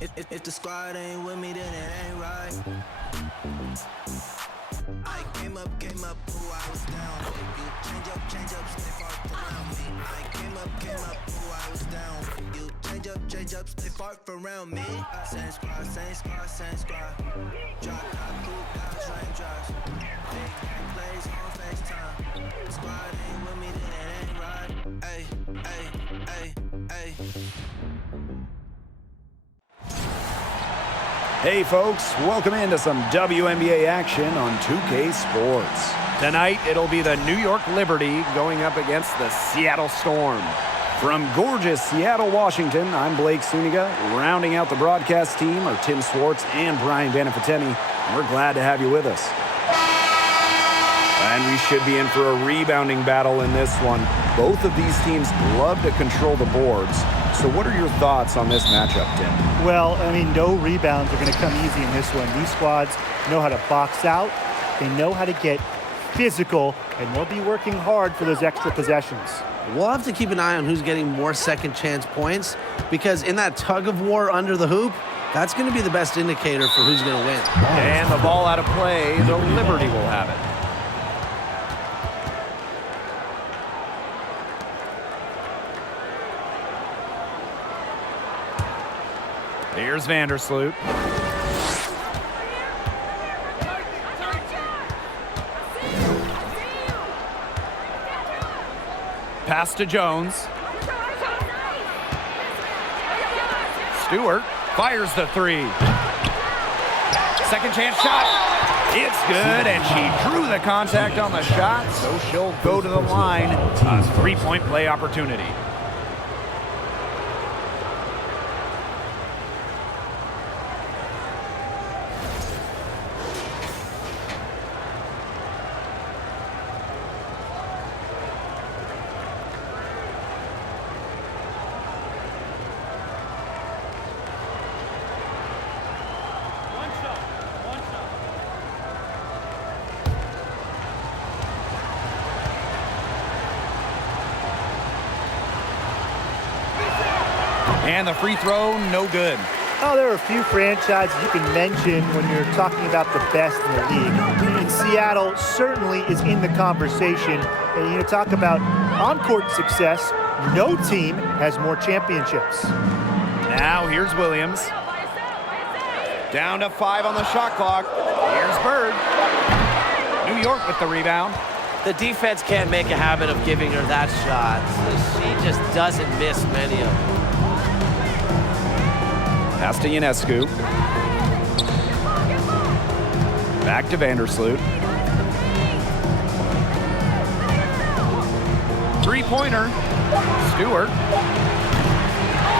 If the squad ain't with me, then it ain't right. I came up, ooh, I was down. You change up, stay far around me. I came up, ooh, I was down. You change up, stay far around me. Same squad. Drop top, cool guys, raindrops. Big bang plays on FaceTime. Squad ain't with me, then it ain't right. Ay. Hey folks, welcome into some WNBA action on 2K Sports. Tonight, it'll be the New York Liberty going up against the Seattle Storm. From gorgeous Seattle, Washington, I'm Blake Suniga. Rounding out the broadcast team are Tim Swartz and Brian Banafitemi. We're glad to have you with us. And we should be in for a rebounding battle in this one. Both of these teams love to control the boards. So what are your thoughts on this matchup, Tim? Well, I mean, no rebounds are going to come easy in this one. These squads know how to box out. They know how to get physical, and they'll be working hard for those extra possessions. We'll have to keep an eye on who's getting more second chance points, because in that tug of war under the hoop, that's going to be the best indicator for who's going to win. And the ball out of play, the Liberty will have it. Here's Vandersloot. Pass to Jones. Stewart fires the three. Second chance shot. It's good, and she drew the contact on the shot, so she'll go to the line. A three-point play opportunity. And the free throw, no good. Oh, there are a few franchises you can mention when you're talking about the best in the league. And Seattle certainly is in the conversation. And talk about on-court success, no team has more championships. Now here's Williams. Down to 5 on the shot clock. Here's Bird. New York with the rebound. The defense can't make a habit of giving her that shot. She just doesn't miss many of them. Pass to Ionescu. Back to Vandersloot. Three-pointer. Stewart.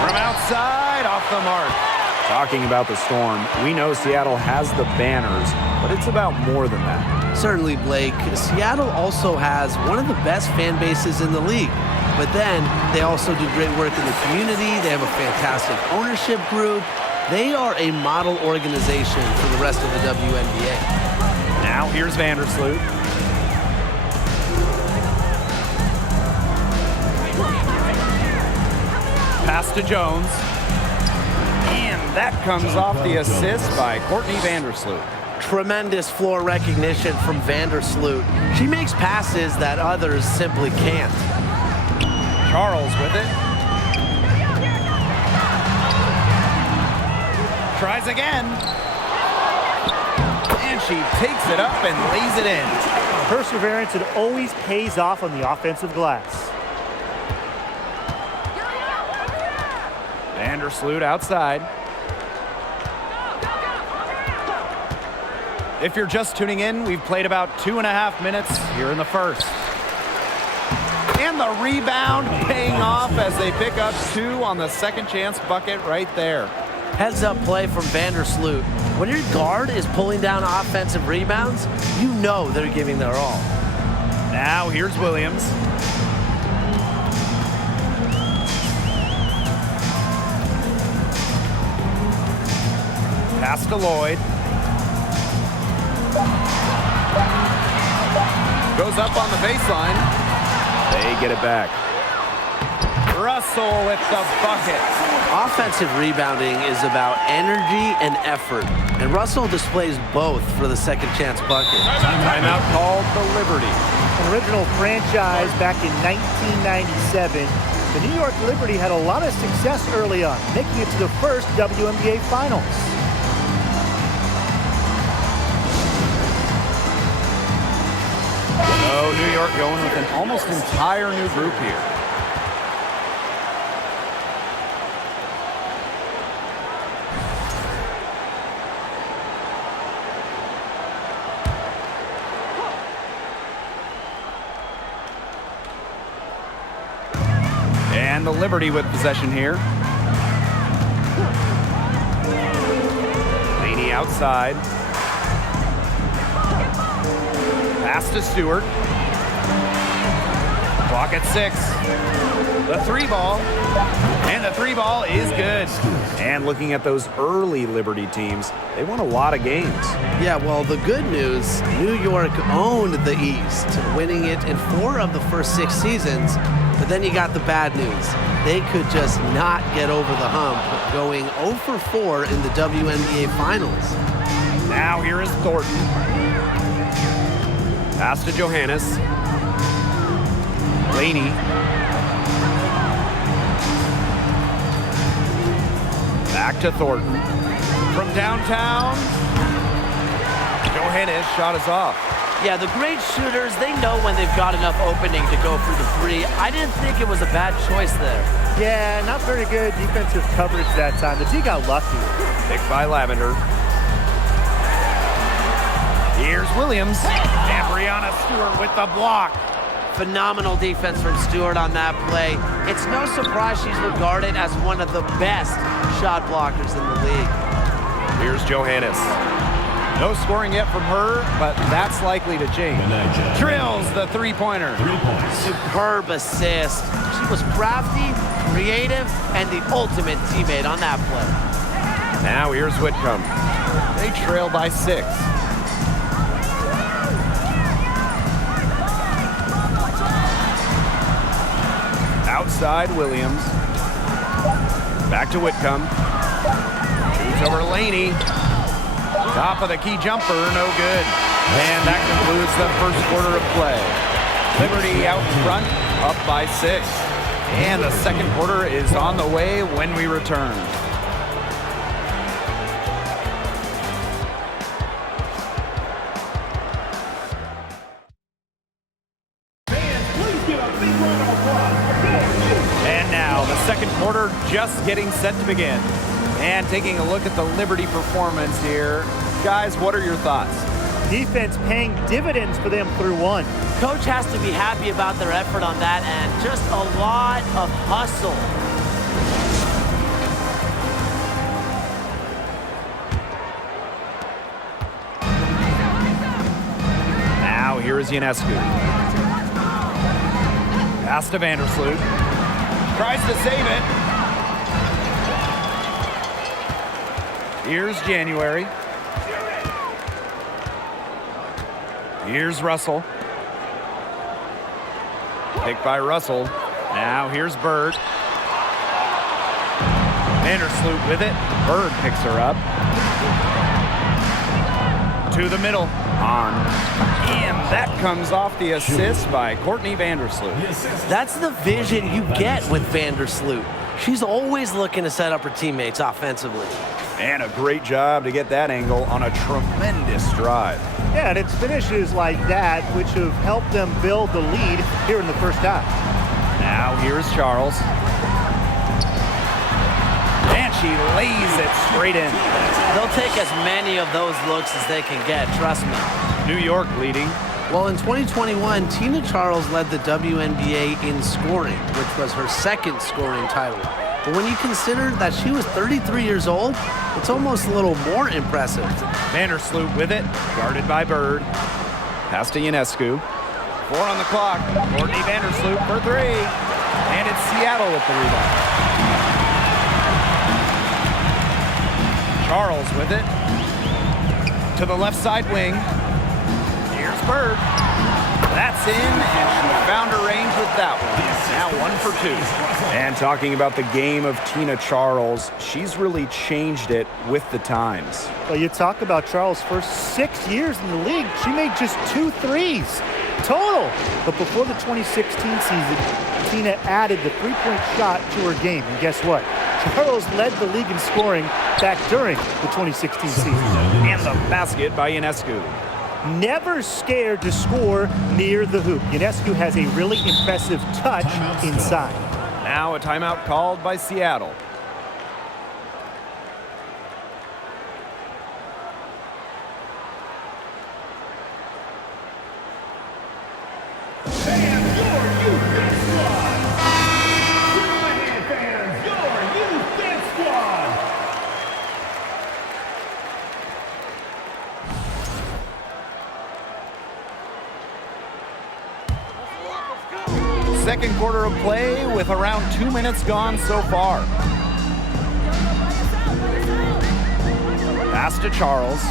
From outside, off the mark. Talking about the Storm, we know Seattle has the banners, but it's about more than that. Certainly, Blake. Seattle also has one of the best fan bases in the league. But then they also do great work in the community. They have a fantastic ownership group. They are a model organization for the rest of the WNBA. Now here's Vandersloot. Pass to Jones. And that comes off the assist by Courtney Vandersloot. Tremendous floor recognition from Vandersloot. She makes passes that others simply can't. Charles with it. Tries again. And she takes it up and lays it in. Perseverance, it always pays off on the offensive glass. Vandersloot outside. If you're just tuning in, we've played about 2.5 minutes here in the first. And the rebound paying off as they pick up 2 on the second chance bucket right there. Heads up play from Vandersloot. When your guard is pulling down offensive rebounds, you know they're giving their all. Now here's Williams. Pass to Lloyd. Goes up on the baseline. They get it back. Russell with the bucket. Offensive rebounding is about energy and effort, and Russell displays both for the second chance bucket. Timeout called the Liberty. An original franchise back in 1997. The New York Liberty had a lot of success early on, making it to the first WNBA Finals. So New York going with an almost entire new group here. And the Liberty with possession here. Laney outside. Pass to Stewart. Clock at 6. The 3 ball. And the 3 ball is good. And looking at those early Liberty teams, they won a lot of games. Yeah, well, the good news, New York owned the East, winning it in 4 of the first 6 seasons. But then you got the bad news. They could just not get over the hump, going 0 for 4 in the WNBA Finals. Now here is Thornton. Pass to Johannes. Laney. Back to Thornton. From downtown. Johannes shot is off. Yeah, the great shooters, they know when they've got enough opening to go for the 3. I didn't think it was a bad choice there. Yeah, not very good defensive coverage that time. The D got lucky. Picked by Lavender. Here's Williams. And Brianna Stewart with the block. Phenomenal defense from Stewart on that play. It's no surprise she's regarded as one of the best shot blockers in the league. Here's Johannes. No scoring yet from her, but that's likely to change. Drills the three-pointer. Superb assist. She was crafty, creative, and the ultimate teammate on that play. Now here's Whitcomb. They trail by 6. Outside Williams. Back to Whitcomb. Shoots over Laney. Top of the key jumper, no good. And that concludes the first quarter of play. Liberty out front, up by 6. And the second quarter is on the way when we return. And now the second quarter just getting set to begin. And taking a look at the Liberty performance here. Guys, what are your thoughts? Defense paying dividends for them through 1. Coach has to be happy about their effort on that end. Just a lot of hustle. Now here is Ionescu. Pass to Vandersloot. Tries to save it. Here's January. Here's Russell. Picked by Russell. Now here's Bird. Vandersloot with it. Bird picks her up. To the middle. On. And that comes off the assist by Courtney Vandersloot. That's the vision you get with Vandersloot. She's always looking to set up her teammates offensively. And a great job to get that angle on a tremendous drive. Yeah, and it's finishes like that which have helped them build the lead here in the first half. Now here's Charles. And she lays it straight in. They'll take as many of those looks as they can get, trust me. New York leading. Well, in 2021, Tina Charles led the WNBA in scoring, which was her second scoring title. But when you consider that she was 33 years old, it's almost a little more impressive. Vandersloot with it, guarded by Bird. Pass to Ionescu. 4 on the clock. Courtney Vandersloot for 3. And it's Seattle with the rebound. Charles with it. To the left side wing. Here's Bird. That's in, and she found her range with that one. Now 1 for 2. And talking about the game of Tina Charles, she's really changed it with the times. Well, you talk about Charles' first 6 years in the league, she made just 2 threes total. But before the 2016 season, Tina added the three-point shot to her game. And guess what? Charles led the league in scoring back during the 2016 season. And the basket by Ionescu. Never scared to score near the hoop. Ionescu has a really impressive touch inside. Now a timeout called by Seattle. Second quarter of play with around 2 minutes gone so far. Pass to Charles.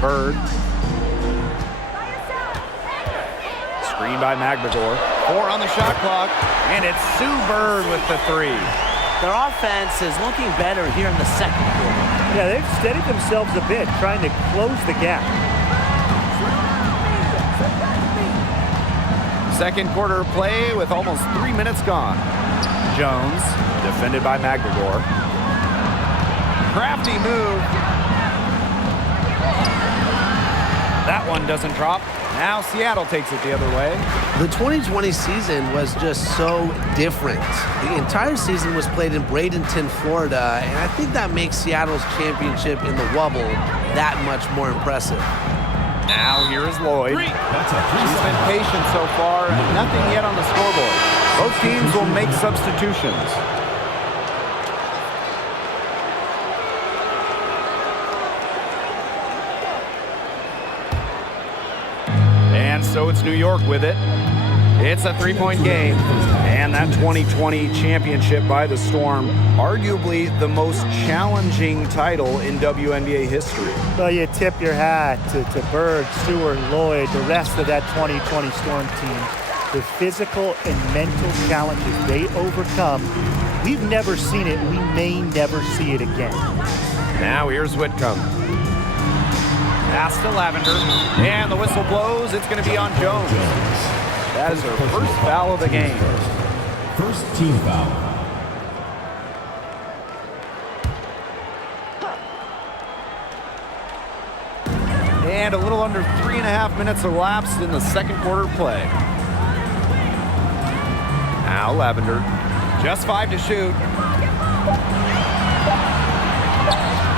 Bird. Screen by Magdagor. 4 on the shot clock, and it's Sue Bird with the 3. Their offense is looking better here in the second quarter. Yeah, they've steadied themselves a bit, trying to close the gap. Second quarter play with almost 3 minutes gone. Jones, defended by Magdagor. Crafty move. That one doesn't drop. Now Seattle takes it the other way. The 2020 season was just so different. The entire season was played in Bradenton, Florida, and I think that makes Seattle's championship in the Wubble that much more impressive. Now here is Lloyd. She's been patient so far, nothing yet on the scoreboard. Both teams will make substitutions. And so it's New York with it. It's a three-point game. And that 2020 championship by the Storm, arguably the most challenging title in WNBA history. Well, you tip your hat to Bird, Stewart, Lloyd, the rest of that 2020 Storm team. The physical and mental challenges they overcome, we've never seen it. We may never see it again. Now here's Whitcomb. Pass to Lavender, and the whistle blows. It's going to be on Jones. That is her first foul of the game. First team foul. And a little under 3.5 minutes elapsed in the second quarter play. Now Lavender, just 5 to shoot.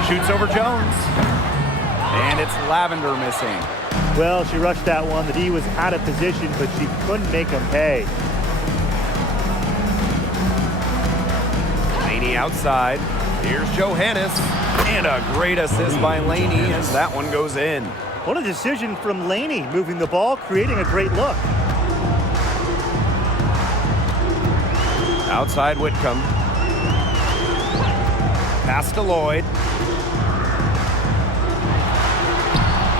Shoots over Jones. And it's Lavender missing. Well, she rushed that one. The D was out of position, but she couldn't make him pay. Laney outside. Here's Johannes. And a great assist by Laney as that one goes in. What a decision from Laney, moving the ball, creating a great look. Outside Whitcomb. Pass to Lloyd.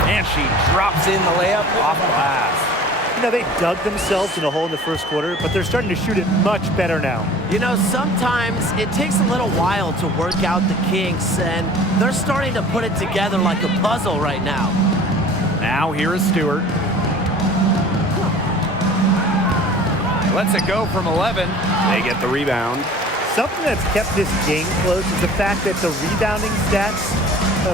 And she drops in the layup off glass. You know, they dug themselves in a hole in the first quarter, but they're starting to shoot it much better now. You know, sometimes it takes a little while to work out the kinks, and they're starting to put it together like a puzzle right now. Now here is Stewart. Lets it go from 11. They get the rebound. Something that's kept this game close is the fact that the rebounding stats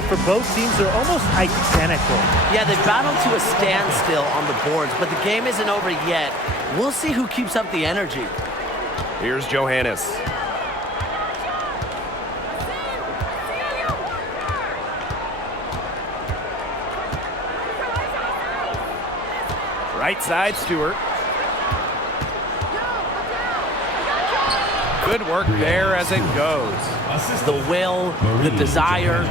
for both teams are almost identical. Yeah, they battled to a standstill on the boards, but the game isn't over yet. We'll see who keeps up the energy. Here's Johannes. Right side, Stewart. Good work there as it goes. The will, the desire.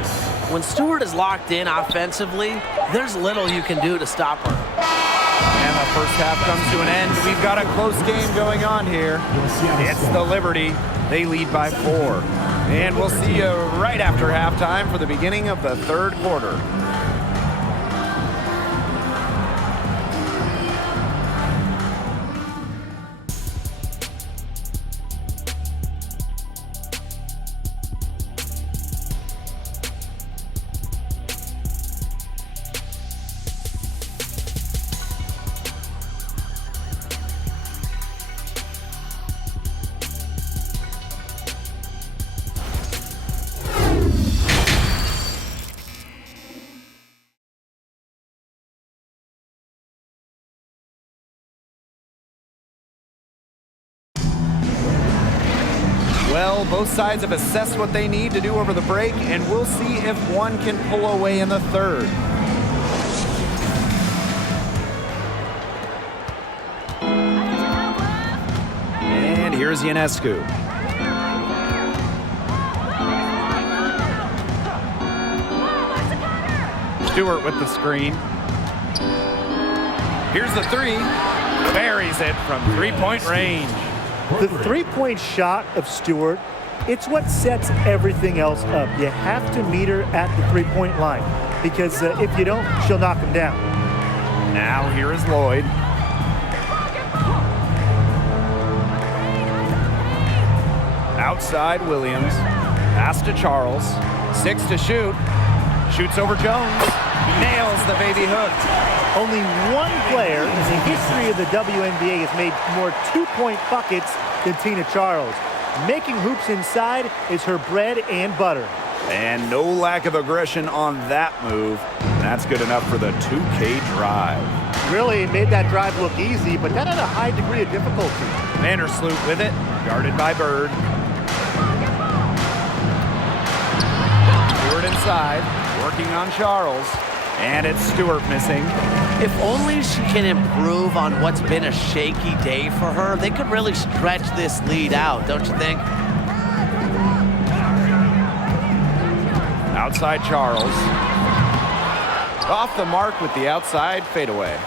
When Stewart is locked in offensively, there's little you can do to stop her. And the first half comes to an end. We've got a close game going on here. It's the Liberty. They lead by 4. And we'll see you right after halftime for the beginning of the third quarter. Well, both sides have assessed what they need to do over the break, and we'll see if one can pull away in the third. And here's Ionescu. Stewart with the screen. Here's the three. Buries it from three-point range. The three-point shot of Stewart, it's what sets everything else up. You have to meet her at the three-point line because if you don't, she'll knock him down. Now here is Lloyd. Outside Williams. Pass to Charles. 6 to shoot. Shoots over Jones. Nails the baby hook. Only one player in the history of the WNBA has made more two-point buckets than Tina Charles. Making hoops inside is her bread and butter. And no lack of aggression on that move. That's good enough for the 2K drive. Really made that drive look easy, but that had a high degree of difficulty. Vandersloot with it, guarded by Bird. Stewart inside, working on Charles. And it's Stewart missing. If only she can improve on what's been a shaky day for her, they could really stretch this lead out, don't you think? Outside Charles. Off the mark with the outside fadeaway.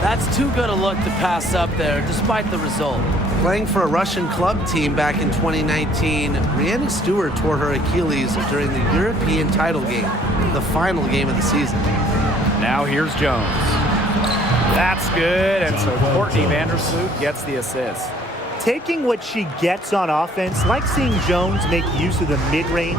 That's too good a look to pass up there, despite the result. Playing for a Russian club team back in 2019, Brianna Stewart tore her Achilles during the European title game, the final game of the season. Now here's Jones. That's good, and so Courtney Vandersloot gets the assist. Taking what she gets on offense, like seeing Jones make use of the mid-range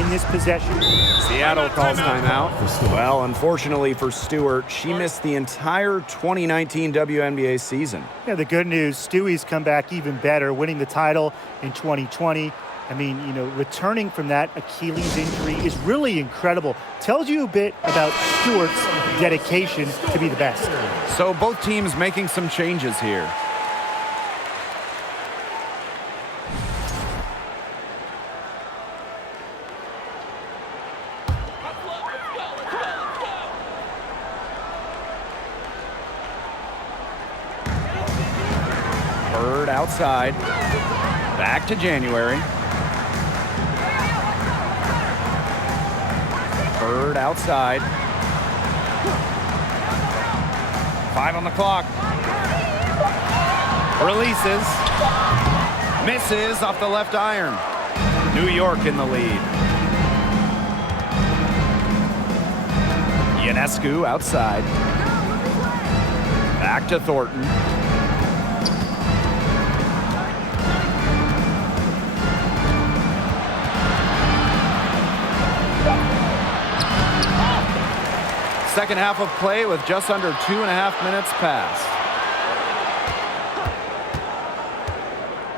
in this possession. Seattle calls timeout. Well, unfortunately for Stewart, she missed the entire 2019 WNBA season. Yeah, the good news, Stewie's come back even better, winning the title in 2020. I mean, you know, returning from that Achilles injury is really incredible. Tells you a bit about Stewart's dedication to be the best. So both teams making some changes here. Bird outside. Back to January. Bird outside. 5 on the clock. Releases. Misses off the left iron. New York in the lead. Ionescu outside. Back to Thornton. Second half of play with just under 2.5 minutes passed.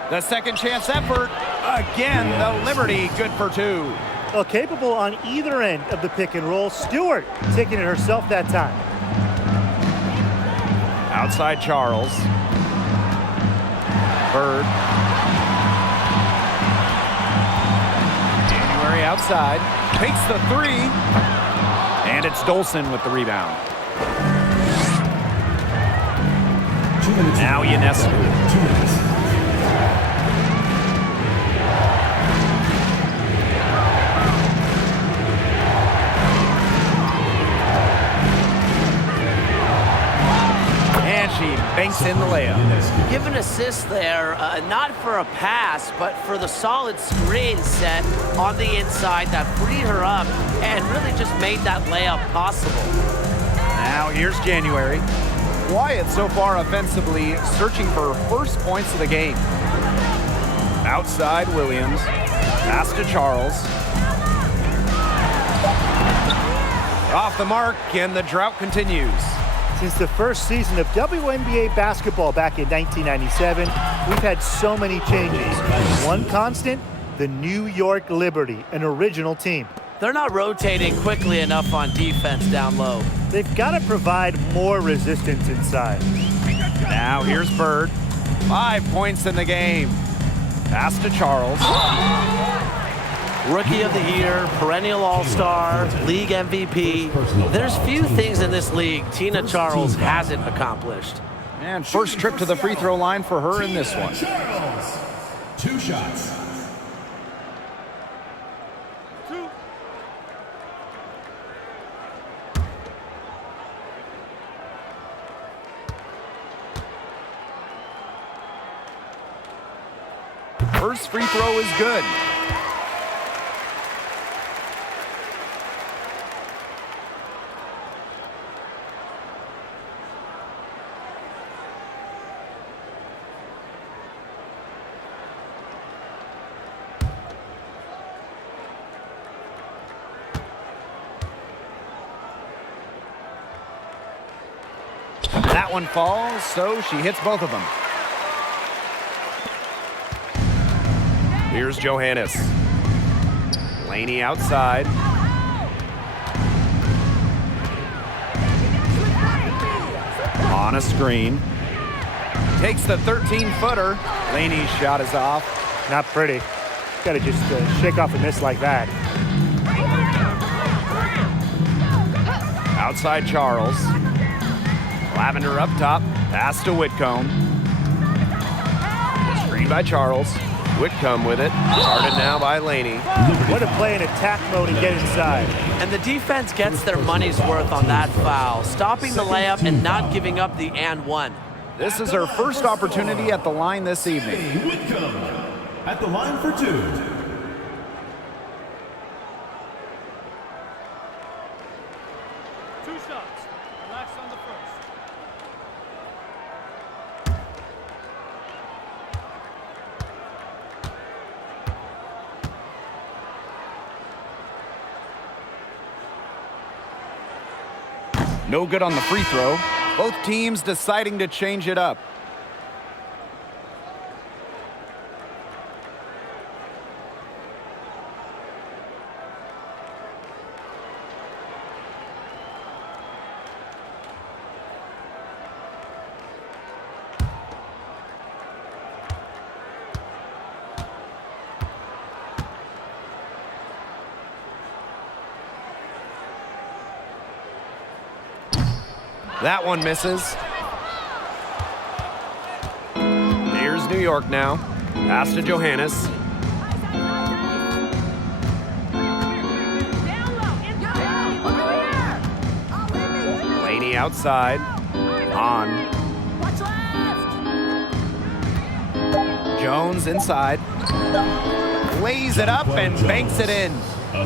The second chance effort. Again, the Liberty good for 2. Well, capable on either end of the pick and roll. Stewart taking it herself that time. Outside Charles. Bird. January outside. Takes the 3. And it's Dolson with the rebound. Now Ionescu. 2 minutes. And she banks in the layup. Give an assist there, not for a pass, but for the solid screen set on the inside that freed her up and really just made that layup possible. Now here's January. Wyatt so far offensively searching for first points of the game. Outside Williams. Pass to Charles. Off the mark, and the drought continues. Since the first season of WNBA basketball back in 1997, we've had so many changes. One constant, the New York Liberty, an original team. They're not rotating quickly enough on defense down low. They've got to provide more resistance inside. Now here's Bird. 5 points in the game. Pass to Charles. Rookie of the Year, perennial All-Star, league MVP. There's few things in this league Tina Charles hasn't accomplished. And first trip to the free throw line for her in this one. Charles. 2 shots. First free throw is good. That one falls, so she hits both of them. Here's Johannes. Laney outside. On a screen. Takes the 13-footer. Laney's shot is off. Not pretty. Got to just shake off a miss like that. Outside Charles. Lavender up top. Pass to Whitcomb. Screen by Charles. Whitcomb with it. Started now by Laney. What a play in attack mode and get inside. And the defense gets their money's worth on that foul, stopping the layup and not giving up the and one. This is her first opportunity at the line this evening. Whitcomb at the line for 2. Two shots. Relax on the first. No good on the free throw. Both teams deciding to change it up. That one misses. Here's New York now. Pass to Johannes. Laney outside. On. Jones inside. Lays it up and banks it in.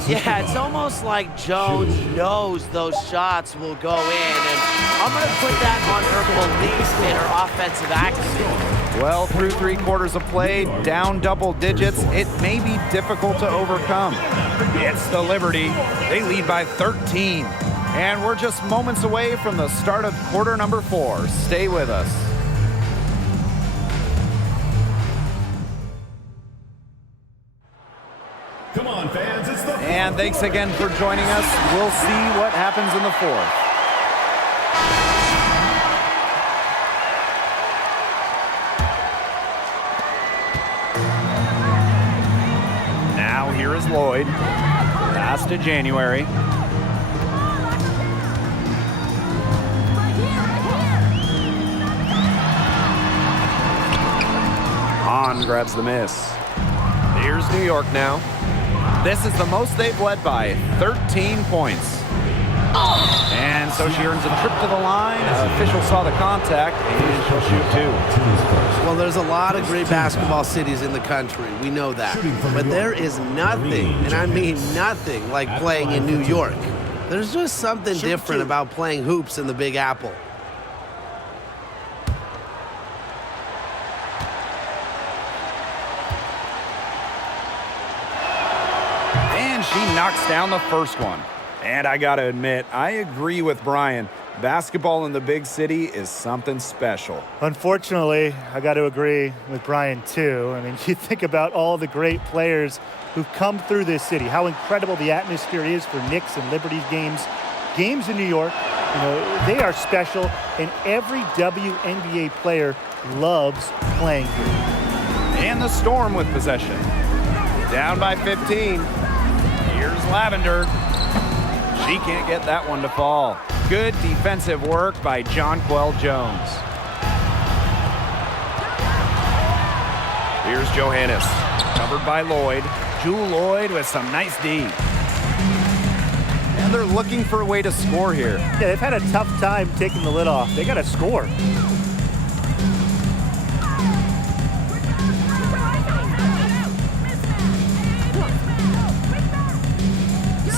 Yeah, it's almost like Jones knows those shots will go in, and I'm going to put that on her belief in her offensive acumen. Well, through 3 quarters of play, down double digits, it may be difficult to overcome. It's the Liberty. They lead by 13. And we're just moments away from the start of quarter number 4. Stay with us. Come on, fans, it's the... And thanks again for joining us. We'll see what happens in the 4th. Now here is Lloyd. Pass to January. Hahn grabs the miss. Here's New York now. This is the most they've led by 13 points. And so she earns a trip to the line. Official saw the contact, and she'll shoot 2. Well, there's a lot of great basketball cities in the country. We know that. But there is nothing, and I mean nothing, like playing in New York. There's just something different about playing hoops in the Big Apple. She knocks down the first one. And I gotta admit, I agree with Brian. Basketball in the big city is something special. Unfortunately, I got to agree with Brian too. I mean, you think about all the great players who've come through this city, how incredible the atmosphere is for Knicks and Liberty games. Games in New York, you know, they are special, and every WNBA player loves playing here. And the Storm with possession. Down by 15. Here's Lavender. She can't get that one to fall. Good defensive work by Jonquel Jones. Here's Johannes. Covered by Lloyd. Jewel Lloyd with some nice D. And they're looking for a way to score here. Yeah, they've had a tough time taking the lid off. They got to score.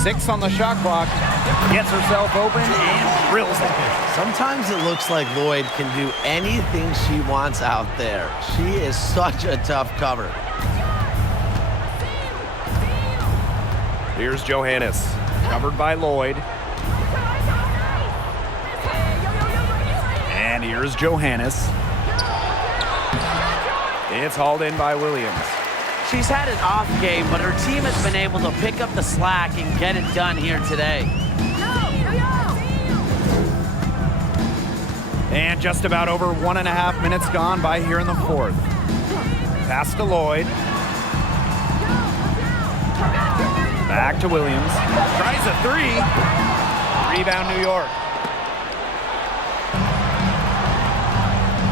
Six on the shot clock. Gets herself open and drills it. Sometimes it looks like Lloyd can do anything she wants out there. She is such a tough cover. Here's Johannes. Covered by Lloyd. And here's Johannes. It's hauled in by Williams. She's had an off game, but her team has been able to pick up the slack and get it done here today. And just about over 1.5 minutes gone by here in the fourth. Pass to Lloyd. Back to Williams. Tries a three. Rebound, New York.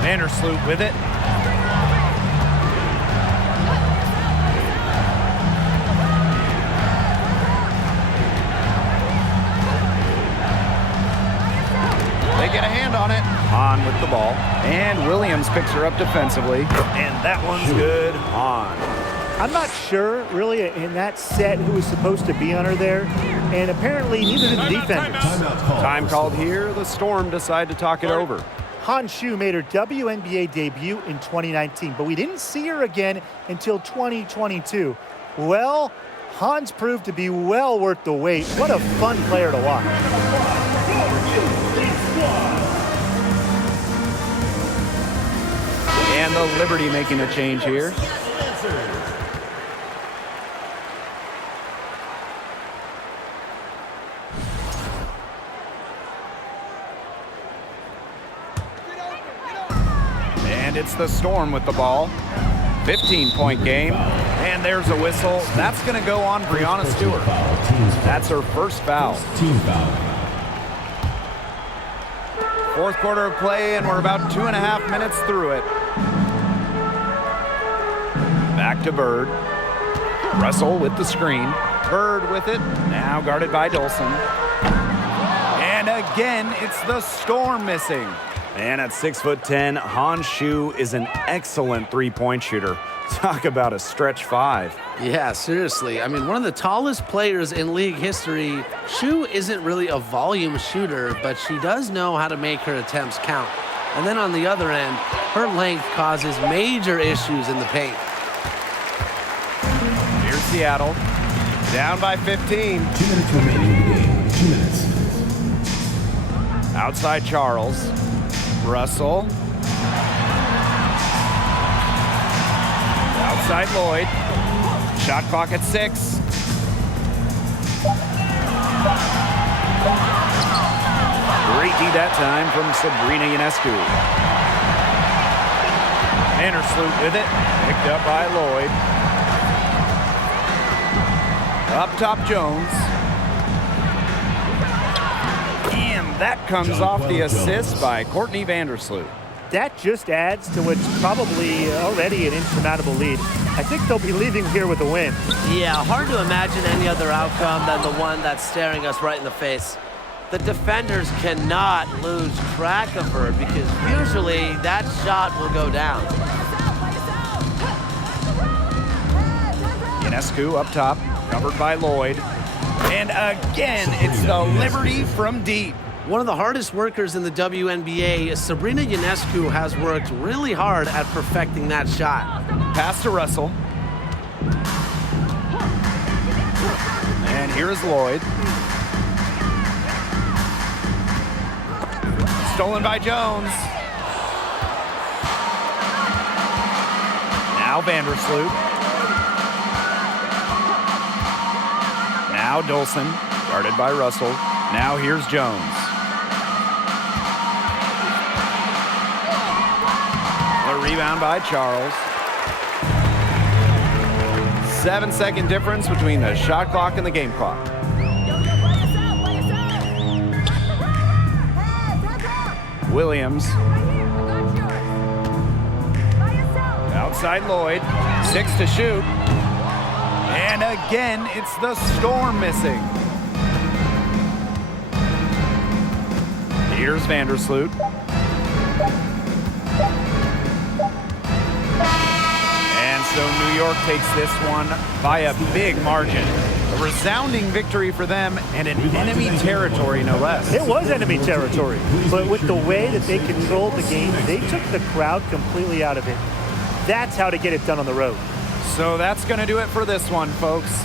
Vandersloot with it. They get a hand on it. Hahn with the ball. And Williams picks her up defensively. And that one's good. Hahn. I'm not sure, really, in that set who was supposed to be on her there. And apparently, neither did the defenders. Time called here. The Storm decide to talk it over. Han Shu made her WNBA debut in 2019, but we didn't see her again until 2022. Well, Han's proved to be well worth the wait. What a fun player to watch. And the Liberty making a change here. And it's the Storm with the ball. 15-point game. And there's a whistle. That's going to go on Brianna Stewart. That's her first foul. Team foul. Fourth quarter of play, and we're about 2.5 minutes through it. Back to Bird. Russell with the screen. Bird with it. Now guarded by Dolson. And again, it's the Storm missing. And at 6'10", Han Shu is an excellent three-point shooter. Talk about a stretch five. Yeah, seriously. I mean, one of the tallest players in league history. Shu isn't really a volume shooter, but she does know how to make her attempts count. And then on the other end, her length causes major issues in the paint. Here's Seattle. Down by 15. 2 minutes remaining in the game. 2 minutes. Outside Charles. Russell. Outside Lloyd. Shot clock at 6. Great D that time from Sabrina Ionescu. Vandersloot with it. Picked up by Lloyd. Up top Jones. And that comes off the assist by Courtney Vandersloot. That just adds to what's probably already an insurmountable lead. I think they'll be leaving here with a win. Yeah, hard to imagine any other outcome than the one that's staring us right in the face. The defenders cannot lose track of her because usually that shot will go down. Ionescu up top, covered by Lloyd. And again, it's the Liberty from deep. One of the hardest workers in the WNBA, Sabrina Ionescu, has worked really hard at perfecting that shot. Pass to Russell. And here is Lloyd. Stolen by Jones. Now Vandersloot. Now Dolson, guarded by Russell. Now here's Jones. The rebound by Charles. 7-second difference between the shot clock and the game clock. Williams. Outside Lloyd. 6 to shoot. And again, it's the Storm missing. Here's Vandersloot. And so New York takes this one by a big margin. A resounding victory for them and an enemy territory, no less. It was enemy territory, but with the way that they controlled the game, they took the crowd completely out of it. That's how to get it done on the road. So that's going to do it for this one, folks.